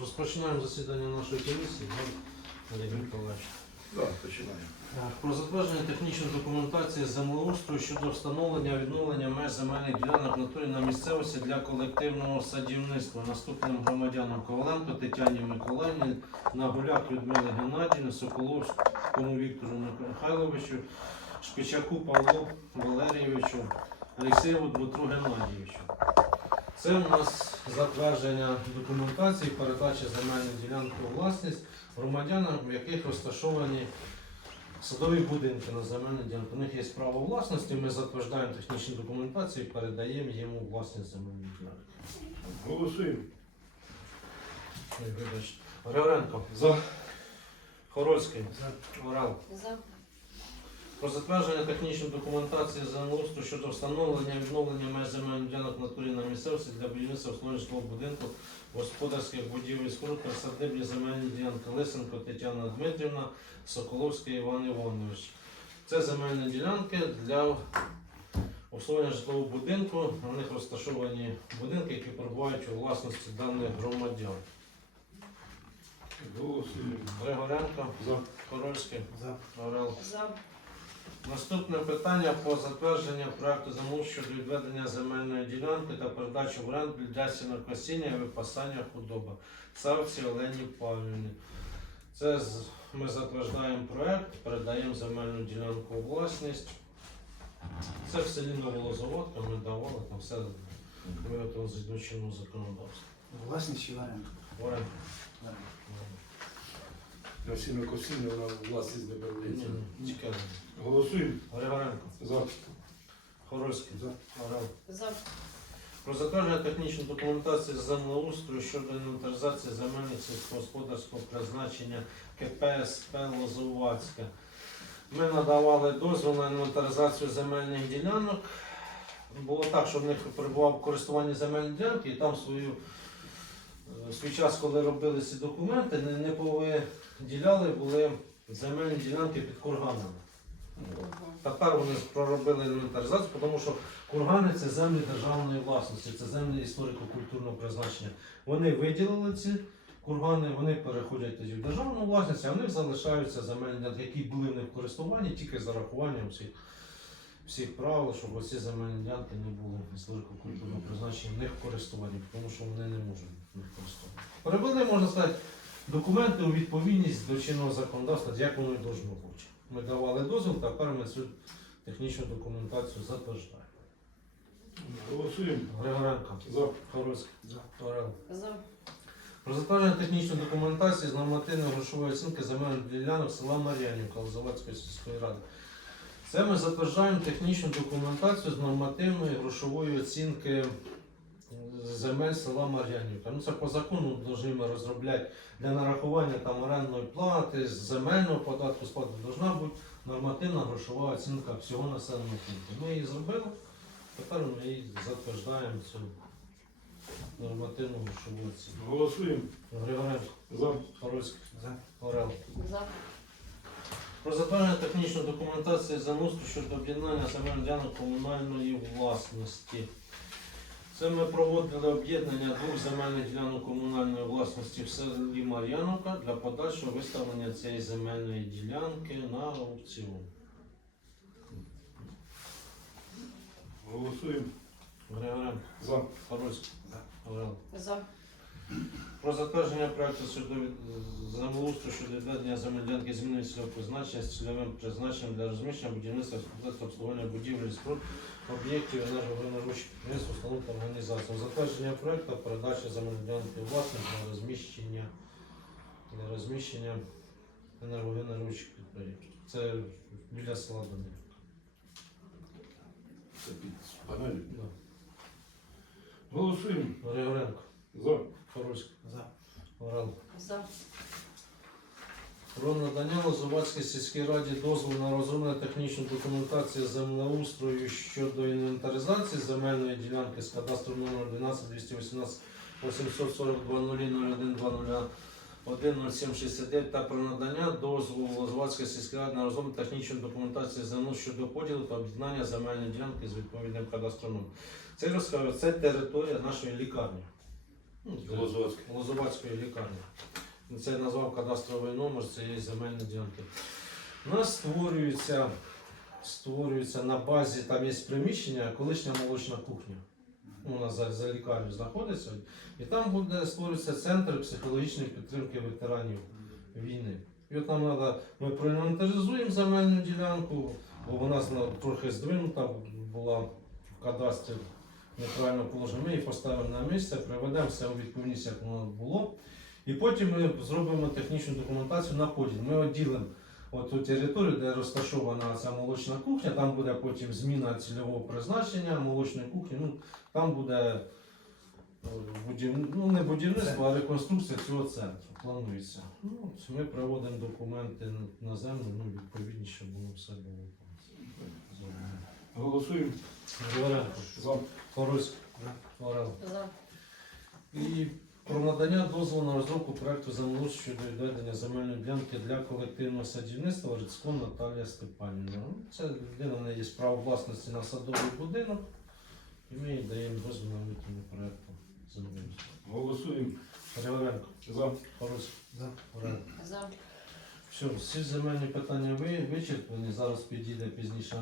Розпочинаємо засідання нашої комісії. Олег Миколаївич. Так, починаємо. Про затвердження технічної документації землеустрою щодо встановлення відновлення меж земельних ділянок натурі на місцевості для колективного садівництва наступним громадянам Коваленко Тетяні Миколаївні, Нагуляк Людмилі Геннадіївні, Соколовському Віктору Михайловичу, Шпичаку Павлу Валерійовичу, Алексєєву Дмитру Геннадійовичу. Це у нас затвердження документації, передача земельної ділянки у власність громадянам, в яких розташовані садові будинки на земельну ділянку. У них є право власності, ми затверджуємо технічну документацію і передаємо їм у власність земельної ділянки. Голосуємо. Ой, вибачте. Григоренко, За. Хорольський, Орел. За. Про затвердження технічної документації землеустрою щодо встановлення і відновлення меж земельних ділянок натурі на місцевості для будівництва основного житлового будинку, господарських будівель, споруд, присадибні земельні ділянки Лисенко Тетяна Дмитрівна, Соколовський Іван Іванович. Це земельні ділянки для обслуговування житлового будинку. На них розташовані будинки, які перебувають у власності даних громадян. Голосуємо. Григоренко, За. Корольський, За. Орел. За. Наступне питання по затвердженню проекту замов щодо відведення земельної ділянки та передачі в оренду для сінокосіння і випасання худоби. Савці Олені Павлівні. Це ми затверджуємо проект, передаємо земельну ділянку у власність. Це в селі Новолозоводка, ми давали там все виготовлено з чинного законодавства. Власність чи в оренду? Оренду. В оренду. На всіми косіння вона власність не передається. ні, Голосуємо. Григоренко, За. Хорольський, За. Орел. За. Про затвердження технічної документації з землеустрою щодо інвентаризації земельних сільськогосподарського призначення КПСП Лозувацька. Ми надавали дозвіл на інвентаризацію земельних ділянок. Було так, що в них перебував в користуванні земельні ділянки, і там свою, е, свій час, коли робили ці документи, не, не повиділяли були земельні ділянки під курганами. Тепер вони проробили інвентаризацію, тому що кургани це землі державної власності, це землі історико-культурного призначення. Вони виділили ці кургани, вони переходять тоді в державну власність, а в них залишаються земельні які були в них в користуванні тільки з зарахуванням всіх, всіх правил, щоб оці земельні ділянки не були історико-культурного призначення в них в користуванні, тому що вони не можуть в них користувати. Перевели, можна сказати, документи у відповідність до чинного законодавства, як воно і должно бути. Ми давали дозвіл, тепер ми цю технічну документацію затверджуємо. Голосуємо. Григоренко, За. Хорольський, За. Орел. За. Про затвердження технічної документації з нормативної грошової оцінки земельних ділянок села Мар'янівка Лозовацької сільської ради. Це ми затверджуємо технічну документацію з нормативної грошової оцінки земель села Мар'янівка. Ну це по закону повинні ми розробляти для нарахування там орендної плати, з земельного податку сплати повинна бути нормативна грошова оцінка всього населеного пункту. Ми її зробили, тепер ми її затверджуємо цю нормативну грошову оцінку. Голосуємо. Григоренко, За. Хорольський, За. Орел. За. Про затвердження технічної документації замустру щодо об'єднання земельних ділянок комунальної власності. Це ми проводили об'єднання двох земельних ділянок комунальної власності в селі Мар'яновка для подальшого виставлення цієї земельної ділянки на аукціон. Голосуємо. Григоренко, За. Хорольський, За. За. Про затвердження проекту щодо землеустрою щодо відведення земельної ділянки зміни цільового призначення з цільовим призначенням для розміщення будівництва господарства обслуговування будівель, і споруд, об'єктів енергогенеручних підприємств, установ та організацій. Затвердження проекту передача земельної ділянки у для розміщення для розміщення енергогенеруючих підприємств. Це біля села Данилівка. Це під панелью. Да. Голосуємо. Григоренко, За. Хорольський, За. Про надання Лозувацькій сільській раді дозволу на розроблення технічної документації землеустрою щодо інвентаризації земельної ділянки з кадастром номер 12 218 842 01 01 0769 та про надання дозволу Лозувацької сільської ради на розроблення технічної документації землю щодо поділу та об'єднання земельної ділянки з відповідним кадастром. Це розказує, це територія нашої лікарні. Ну, Лозовацький. Лозовацької лікарні. Це я назвав кадастровий номер, це є земельні ділянки. У нас створюється, створюється на базі, там є приміщення, колишня молочна кухня. Ну, У нас за, за лікарню знаходиться. І там буде створюється центр психологічної підтримки ветеранів війни. І от нам треба, ми проінвентаризуємо земельну ділянку, бо вона трохи здвинута була в кадастрі неправильно положено. Ми її поставимо на місце, приведемо все у відповідність, як воно було. І потім ми зробимо технічну документацію на поділ. Ми відділимо ту територію, де розташована ця молочна кухня, там буде потім зміна цільового призначення молочної кухні. Ну, там буде е, будів... ну, не будівництво, а реконструкція цього центру. Планується. Ну, ми приводимо документи на- землю, ну, відповідні, щоб було все було. Голосуємо. За. Орел. За. І про надання дозволу на розробку проекту землеустрою щодо відведення земельної ділянки для колективного садівництва Рицько Наталія Степанівна. Ну, Це людина в неї є право власності на садовий будинок, і ми їй даємо дозвіл на витягнення проекту. Голосуємо. Григоренко, За. Хорус, За. Орел. За. Все, всі земельні питання ви- вичерпані. Зараз підійде пізніше